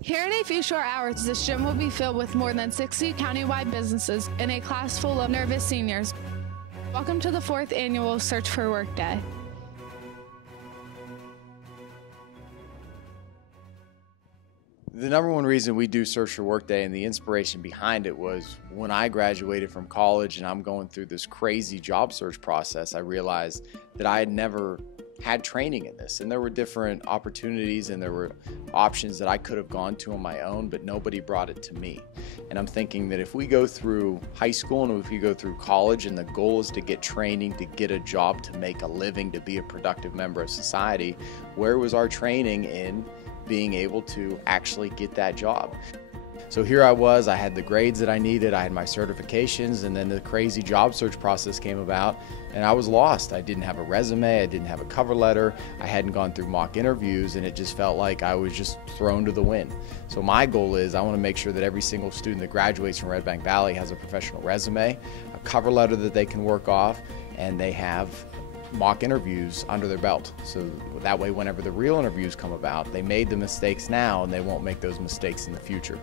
Here in a few short hours, this gym will be filled with more than 60 countywide businesses and a class full of nervous seniors. Welcome to the 4th annual Search for Work Day. The number one reason we do Search for Work Day and the inspiration behind it was when I graduated from college and I'm going through this crazy job search process, I realized that I had never had training in this, and there were different opportunities and there were options that I could have gone to on my own, but nobody brought it to me. And I'm thinking that if we go through high school and if we go through college and the goal is to get training, to get a job, to make a living, to be a productive member of society, where was our training in being able to actually get that job? So here I was, I had the grades that I needed, I had my certifications, and then the crazy job search process came about and I was lost. I didn't have a resume, I didn't have a cover letter, I hadn't gone through mock interviews, and it just felt like I was just thrown to the wind. So my goal is I want to make sure that every single student that graduates from Redbank Valley has a professional resume, a cover letter that they can work off, and they have mock interviews under their belt. So that way, whenever the real interviews come about, they made the mistakes now and they won't make those mistakes in the future.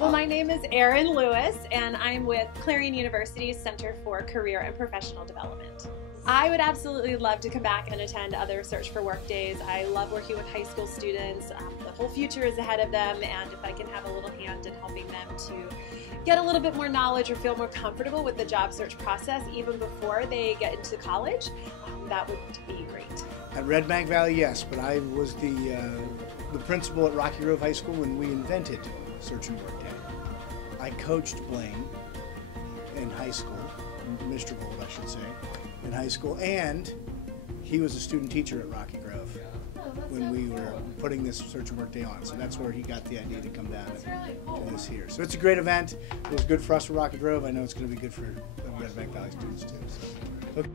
Well, my name is Erin Lewis, and I'm with Clarion University's Center for Career and Professional Development. I would absolutely love to come back and attend other Search for Work Days. I love working with high school students. The whole future is ahead of them, and if I can have a little hand in helping them to get a little bit more knowledge or feel more comfortable with the job search process even before they get into college, that would be great. At Redbank Valley, yes, but I was the principal at Rocky Grove High School when we invented Search and Work Day. I coached Blaine in high school, Mr. Gold, I should say, in high school, and he was a student teacher at Rocky Grove when we were putting this Search and Work Day on. So that's where he got the idea to come down and do this here. So it's a great event. It was good for us for Rocky Grove. I know it's going to be good for the Redbank Valley students too. So. Okay.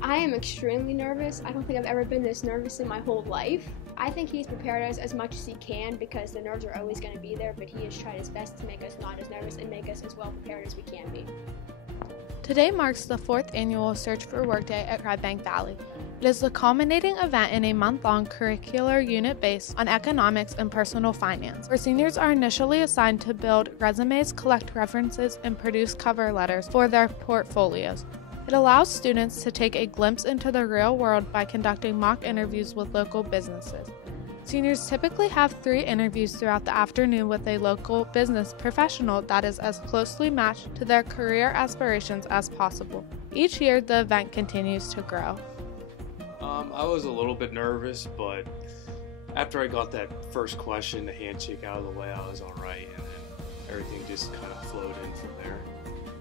I am extremely nervous. I don't think I've ever been this nervous in my whole life. I think he's prepared us as much as he can because the nerves are always going to be there, but he has tried his best to make us not as nervous and make us as well prepared as we can be. Today marks the 4th annual Search for Work Day at Redbank Valley. It is the culminating event in a month-long curricular unit based on economics and personal finance, where seniors are initially assigned to build resumes, collect references, and produce cover letters for their portfolios. It allows students to take a glimpse into the real world by conducting mock interviews with local businesses. Seniors typically have 3 interviews throughout the afternoon with a local business professional that is as closely matched to their career aspirations as possible. Each year, the event continues to grow. I was a little bit nervous, but after I got that first question, the handshake out of the way, I was all right, and then everything just kind of flowed in from there.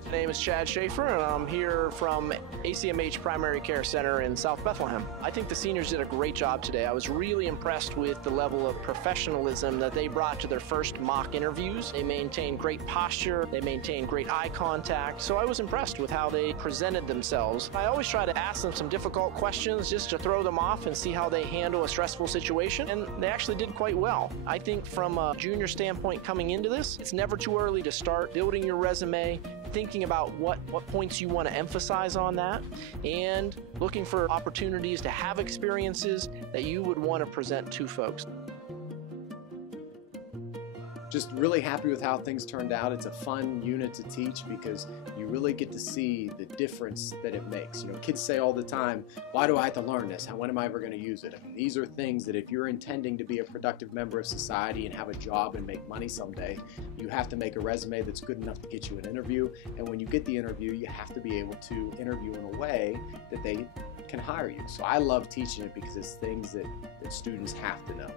My name is Chad Schaefer, and I'm here from ACMH Primary Care Center in South Bethlehem. I think the seniors did a great job today. I was really impressed with the level of professionalism that they brought to their first mock interviews. They maintained great posture, they maintained great eye contact, so I was impressed with how they presented themselves. I always try to ask them some difficult questions just to throw them off and see how they handle a stressful situation, and they actually did quite well. I think from a junior standpoint coming into this, it's never too early to start building your resume, thinking about what points you want to emphasize on that, and looking for opportunities to have experiences that you would want to present to folks. Just really happy with how things turned out. It's a fun unit to teach because you really get to see the difference that it makes. You know, kids say all the time, why do I have to learn this? When am I ever going to use it? I mean, these are things that if you're intending to be a productive member of society and have a job and make money someday, you have to make a resume that's good enough to get you an interview. And when you get the interview, you have to be able to interview in a way that they can hire you. So I love teaching it because it's things that students have to know.